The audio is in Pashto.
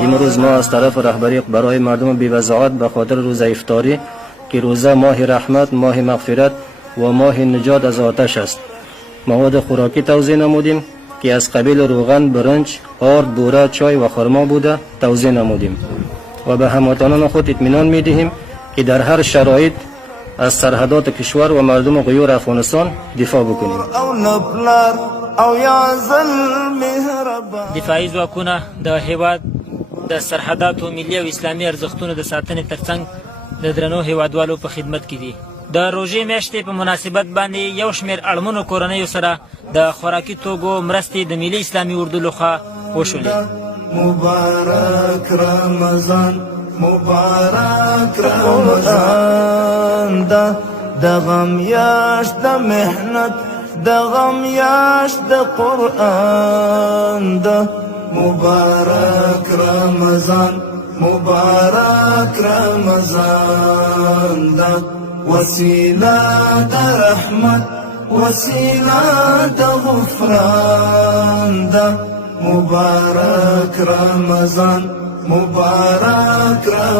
امروز ما از طرف رهبری برای مردم بی‌وضاحت به خاطر روز افطاری که روزه ماه رحمت، ماه مغفرت و ماه نجات از آتش است، مواد خوراکی توزیع نمودیم که از قبیل روغن، برنج، آرد، بوره، چای و خرما بوده توزیع نمودیم و به هموطنان خود اطمینان می‌دهیم که در هر شرایط از سرحدات کشور و مردم غیور افغانستان دفاع بکنیم. دفاعي ځواکونه د هیواد د سرحداتو ملي او اسلامي ارزښتونو د ساتنې ترڅنګ د درنو هیوادوالو په خدمت کې دي. د روژې میاشتې په مناسبت باندې یو شمېر اړمنو کورنیو سره د خوراکي توکو مرستې د ملي اسلامي اردو لخوا وشولې. مبارک رمضان، مبارک رمضان د غم یاش د محنت، د غم یاش د قرآن ده. مبارک رمضان، مبارک رمضان ده، وسیله د رحمت، وسیله د غفران ده. مبارک رمضان، مبارک رمضان.